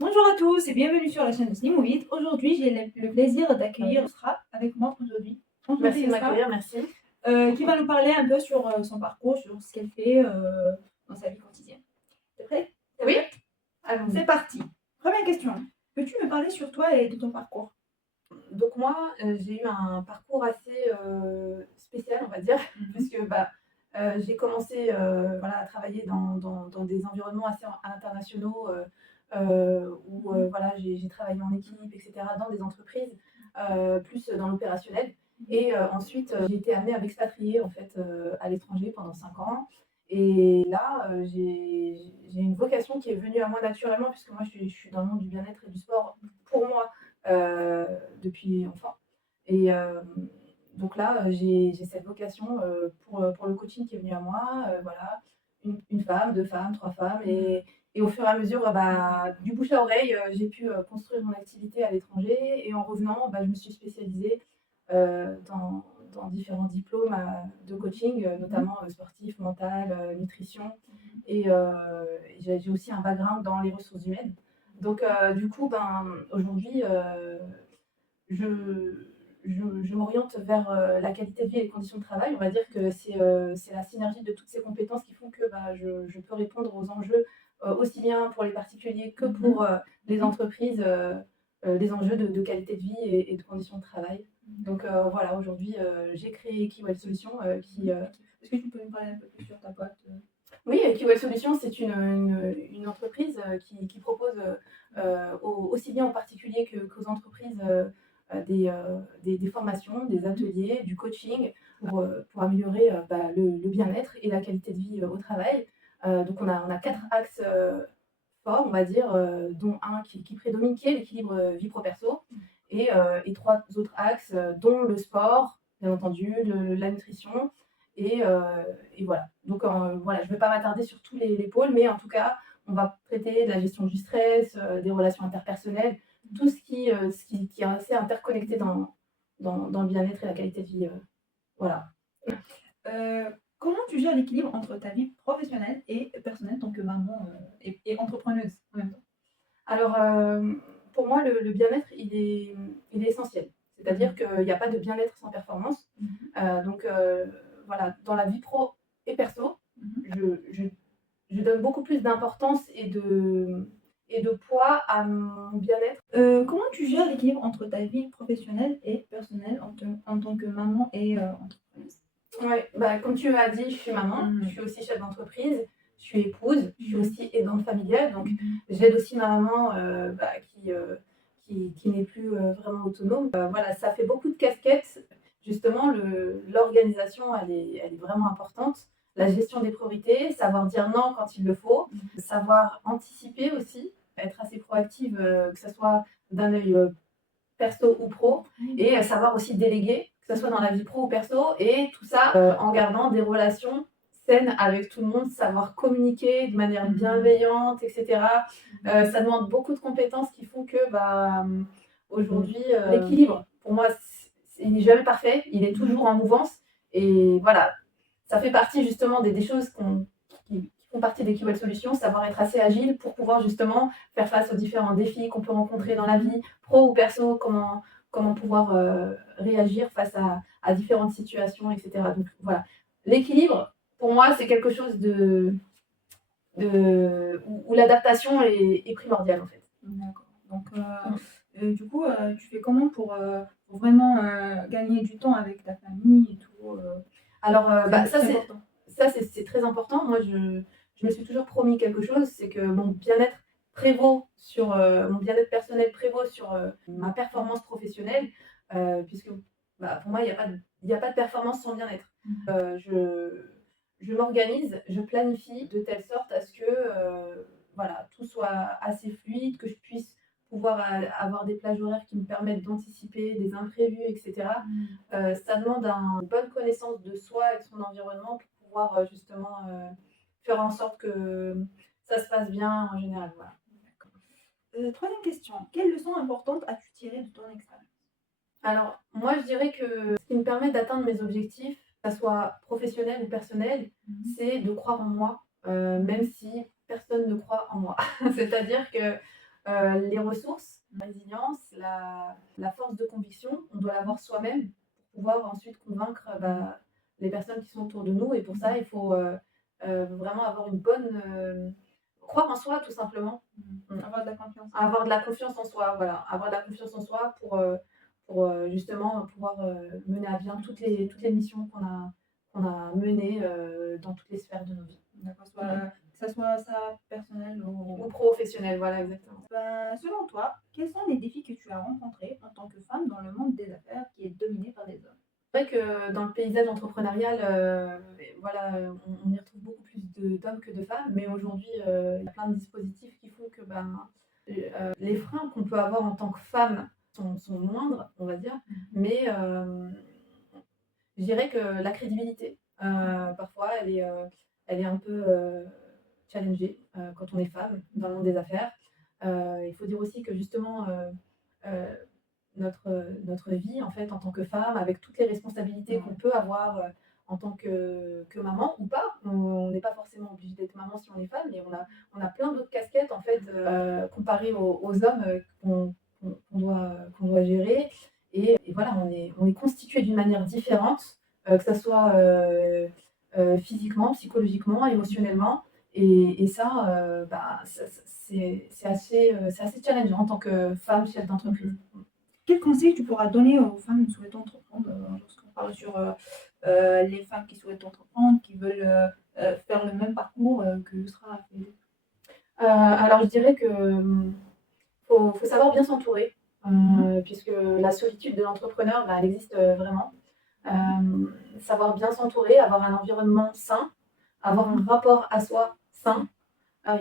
Bonjour à tous et bienvenue sur la chaîne de Slimouïd. Aujourd'hui, j'ai le plaisir d'accueillir Yusra avec moi aujourd'hui. Enchantée Merci de Yusra, m'accueillir, merci. qui va nous parler un peu sur son parcours, sur ce qu'elle fait dans sa vie quotidienne. T'es prêt? Oui, C'est parti. Première question. Peux-tu me parler sur toi et de ton parcours? Donc moi, j'ai eu un parcours assez, spécial, on va dire, puisque, j'ai commencé, voilà, à travailler dans des environnements assez internationaux, où, voilà, j'ai travaillé en équipe et cetera, dans des entreprises, plus dans l'opérationnel et ensuite, j'ai été amenée à m'expatrier, en fait, à l'étranger pendant 5 ans et là, j'ai une vocation qui est venue à moi naturellement puisque moi, je suis dans le monde du bien-être et du sport pour moi, heu, depuis enfant et donc là, j'ai cette vocation, pour le coaching qui est venu à moi, voilà, une femme, 2 femmes, 3 femmes et au fur et à mesure, du bouche à oreille, j'ai pu, construire mon activité à l'étranger et en revenant, je me suis spécialisée, dans différents diplômes, de coaching, notamment, sportif, mental, nutrition et j'ai aussi un background dans les ressources humaines. Donc du coup, aujourd'hui, je je m'oriente vers, la qualité de vie et les conditions de travail. On va dire que c'est la synergie de toutes ces compétences qui font que, je peux répondre aux enjeux, aussi bien pour les particuliers que pour, les entreprises, les enjeux de qualité de vie et de conditions de travail. Donc voilà, aujourd'hui, j'ai créé Keywell Solutions, Est-ce que tu peux me parler un peu plus sur ta boîte? oui, Keywell Solutions, c'est une entreprise, qui propose, aussi bien aux particuliers qu'aux entreprises, des formations, des ateliers, du coaching pour améliorer, le bien-être et la qualité de vie, au travail. Donc on a 4 axes, forts, on va dire, dont un qui prédomine, qui est l'équilibre, vie pro perso et 3 autres axes, dont le sport, bien entendu, la nutrition et heu et voilà. Donc voilà, je ne vais pas m'attarder sur tous les pôles, mais en tout cas, on va traiter de la gestion du stress, des relations interpersonnelles, tout ce qui est assez interconnecté dans le bien-être et la qualité de vie, voilà. Comment tu gères l'équilibre entre ta vie professionnelle et personnelle en tant que maman et entrepreneuse en même temps? Alors, pour moi, le bien-être, il est essentiel. C'est-à-dire qu'il n'y a pas de bien-être sans performance. Donc, voilà, dans la vie pro et perso, je donne beaucoup plus d'importance et de poids à mon bien-être. Comment tu gères l'équilibre entre ta vie professionnelle et personnelle en tant que maman et entrepreneuse? Ouais, comme tu m'as dit, je suis maman, je suis aussi chef d'entreprise, je suis épouse, je suis aussi aidante familiale, donc j'aide aussi ma maman, qui n'est plus, vraiment autonome. Voilà, ça fait beaucoup de casquettes. Justement, l'organisation, elle est vraiment importante. La gestion des priorités, savoir dire non quand il le faut, savoir anticiper aussi, être assez proactive, que ça soit d'un œil, perso ou pro et savoir aussi déléguer, que ce soit dans la vie pro ou perso et tout ça, en gardant des relations saines avec tout le monde, savoir communiquer de manière bienveillante et cetera. Ça demande beaucoup de compétences qui font que, aujourd'hui, l'équilibre pour moi, il n'est jamais parfait, il est toujours en mouvance et voilà, ça fait partie justement des choses qui font partie des Keywell Solutions, savoir être assez agile pour pouvoir justement faire face aux différents défis qu'on peut rencontrer dans la vie, pro ou perso, comment pouvoir réagir face à différentes situations, etc. Donc voilà, l'équilibre, pour moi, c'est quelque chose où l'adaptation est primordiale en fait. D'accord. Donc, du coup, tu fais comment pour vraiment gagner du temps avec ta famille et tout? Alors, ça, C'est c'est important. ça, c'est très important. Moi, je me suis toujours promis quelque chose, c'est que mon bien-être personnel prévaut sur, ma performance professionnelle, puisque, pour moi, il y a pas de performance sans bien-être. Je m'organise, je planifie de telle sorte à ce que, voilà, tout soit assez fluide, que je puisse pouvoir avoir des plages horaires qui me permettent d'anticiper des imprévus et cetera. Ça demande une bonne connaissance de soi et de son environnement pour pouvoir, justement, faire en sorte que ça se passe bien en général, voilà. D'accord. 3e question. Quelle leçon importante as-tu tirée de ton expérience? Alors, moi, je dirais que ce qui me permet d'atteindre mes objectifs, que ça soit professionnel ou personnel, c'est de croire en moi, même si personne ne croit en moi. C'est-à-dire que, les ressources, la résilience, la force de conviction, on doit l'avoir soi-même pour pouvoir ensuite convaincre les personnes qui sont autour de nous. Et pour ça, il faut vraiment avoir une bonne... croire en soi, tout simplement. Avoir de la confiance. Avoir de la confiance en soi, voilà. Avoir de la confiance en soi pour justement pouvoir mener à bien toutes les missions qu'on a menées dans toutes les sphères de nos vies. D'accord, que ça soit ça personnel Ou ou... professionnelles, voilà, exactement. Selon toi, quels sont les défis que tu as rencontrés en tant que femme dans le monde des affaires qui est dominé par les hommes? C'est vrai que dans le paysage entrepreneurial, voilà, on y retrouve beaucoup plus d'hommes que de femmes, mais aujourd'hui, il y a plein de dispositifs qui font que les freins qu'on peut avoir en tant que femme sont moindres, on va dire, mais je dirais que la crédibilité, parfois, elle est un peu challengée quand on est femme dans le monde des affaires. Il faut dire aussi que justement, notre vie, en fait, en tant que femme, avec toutes les responsabilités qu'on peut avoir en tant que maman ou pas. On n'est pas forcément obligé d'être maman si on est femme, mais on a plein d'autres casquettes, en fait, comparées aux hommes qu'on doit gérer. Et voilà, on est constitué d'une manière différente, que ça soit physiquement, psychologiquement, émotionnellement. Et ça, c'est assez challengeant en tant que femme chef d'entreprise. Quel conseil tu pourras donner aux femmes souhaitant entreprendre, lorsqu'on parle sur les femmes qui souhaitent entreprendre, qui veulent faire le même parcours que Sra a fait? Alors je dirais que faut savoir bien s'entourer, puisque la solitude de l'entrepreneur, elle existe vraiment. Savoir bien s'entourer, avoir un environnement sain, avoir un rapport à soi sain,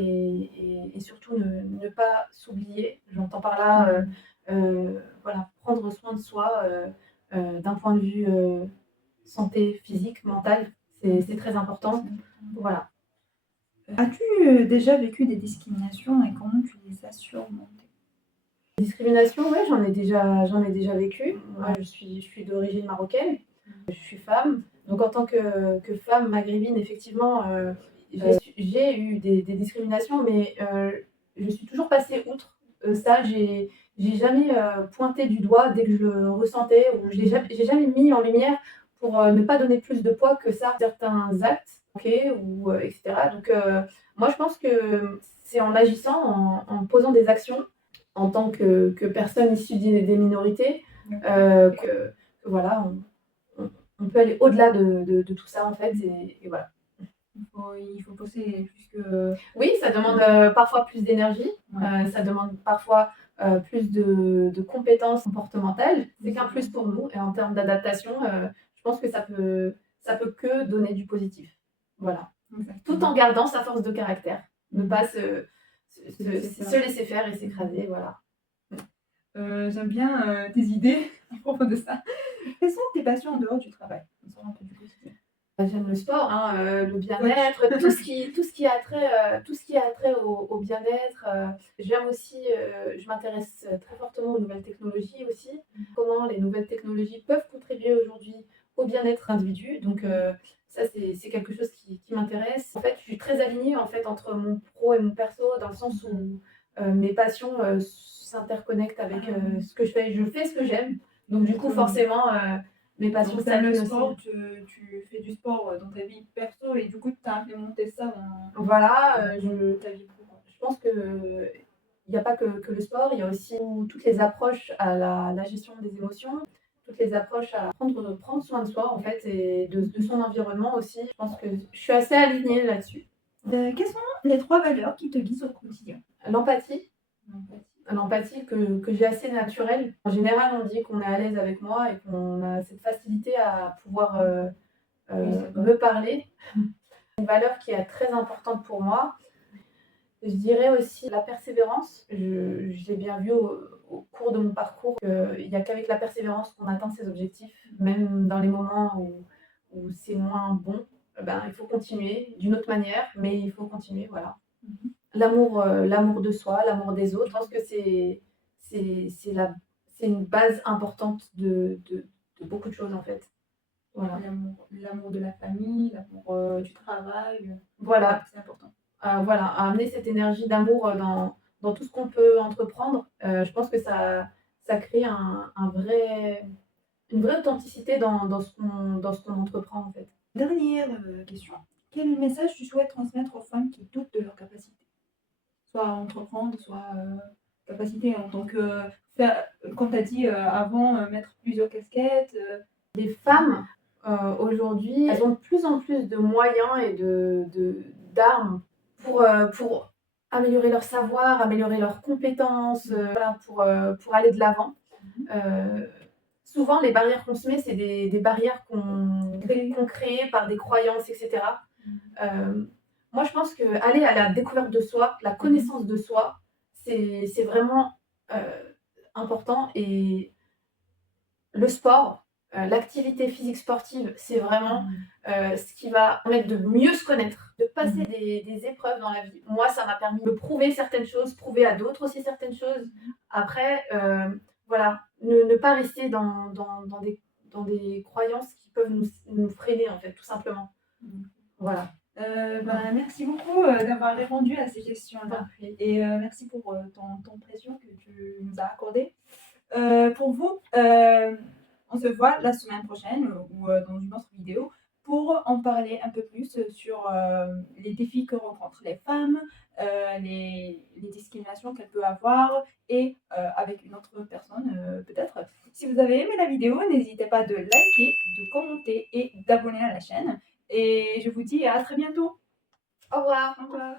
et surtout ne pas s'oublier. J'entends par là, voilà, prendre soin de soi d'un point de vue santé physique, mentale, c'est très important. Voilà. As-tu déjà vécu des discriminations et comment tu les as surmontées? Discrimination, ouais, j'en ai déjà vécu. Moi, je suis d'origine marocaine, je suis femme. Donc, en tant que femme maghrébine, effectivement, j'ai eu des discriminations, mais je suis toujours passée outre ça. J'ai jamais pointé du doigt dès que je le ressentais, ou j'ai jamais mis en lumière pour ne pas donner plus de poids que ça à certains actes, ok, ou etc. Donc, moi, je pense que c'est en agissant, en posant des actions en tant que personne issue des minorités, que voilà, on peut aller au-delà de tout ça, en fait, et voilà. Il faut bosser plus que... Oui, ça demande parfois plus d'énergie, ça demande parfois plus de compétences comportementales. C'est qu'un plus pour nous, et en termes d'adaptation, je pense que ça peut que donner du positif. Voilà. Tout en gardant sa force de caractère. Ne pas se laisser faire et s'écraser, voilà. J'aime bien tes idées à propos de ça. Quelles sont tes passions en dehors du travail? On sort un peu du quotidien. J'aime le sport, hein, le bien-être, tout ce qui a trait au bien-être. J'aime aussi, je m'intéresse très fortement aux nouvelles technologies aussi. Comment les nouvelles technologies peuvent contribuer aujourd'hui au bien-être individu. Donc ça, c'est quelque chose qui m'intéresse. En fait, je suis très alignée en fait entre mon pro et mon perso, dans le sens où mes passions s'interconnectent avec ce que je fais. Je fais ce que j'aime. Donc du coup, forcément, mes passions s'alignent aussi. Le sport, tu fais du sport dans ta vie perso et du coup, tu as implémenté ça dans Voilà, ta vie pro. je pense qu'il n'y a pas que le sport, il y a aussi toutes les approches à la gestion des émotions, toutes les approches à prendre soin de soi en fait, et de son environnement aussi. Je pense que je suis assez alignée là-dessus. Quelles sont les 3 valeurs qui te guident au quotidien? L'empathie. L'empathie que j'ai assez naturelle. En général, on dit qu'on est à l'aise avec moi et qu'on a cette facilité à pouvoir me parler. Une valeur qui est très importante pour moi. Je dirais aussi la persévérance. Je l'ai bien vu au cours de mon parcours qu'il n'y a qu'avec la persévérance qu'on atteint ses objectifs, même dans les moments où c'est moins bon. Il faut continuer d'une autre manière, mais il faut continuer, voilà. L'amour de soi, l'amour des autres, je pense que c'est une base importante de beaucoup de choses en fait. Voilà. L'amour de la famille, l'amour du travail. Voilà. C'est important. Voilà, à amener cette énergie d'amour dans dans tout ce qu'on peut entreprendre. Je pense que ça crée une vraie authenticité dans ce qu'on entreprend, en fait. Dernière question. Quel message tu souhaites transmettre aux femmes qui doutent de leur capacité? Soit à entreprendre, soit capacité en tant que faire, comme tu as dit avant, mettre plusieurs casquettes. Les femmes, aujourd'hui, elles ont de plus en plus de moyens et d'armes pour améliorer leur savoir, améliorer leurs compétences, voilà, pour aller de l'avant. Souvent, les barrières qu'on se met, c'est des barrières qu'on crée par des croyances, et cetera. Moi, je pense qu'aller à la découverte de soi, la connaissance de soi, c'est vraiment important. Et le sport, l'activité physique sportive, c'est vraiment ce qui va permettre de mieux se connaître, de passer des épreuves dans la vie. Moi, ça m'a permis de prouver certaines choses, prouver à d'autres aussi certaines choses. Après, voilà, ne pas rester dans des croyances qui peuvent nous freiner, en fait, tout simplement. Voilà. Merci beaucoup d'avoir répondu à ces questions-là. Et merci pour ton temps précieux que tu nous as accordé. Pour vous, on se voit la semaine prochaine ou dans une autre vidéo pour en parler un peu plus sur les défis que rencontrent les femmes, les discriminations qu'elles peuvent avoir et avec une autre personne peut-être. Si vous avez aimé la vidéo, n'hésitez pas de liker, de commenter et d'abonner à la chaîne. Et je vous dis à très bientôt. Au revoir. Au revoir.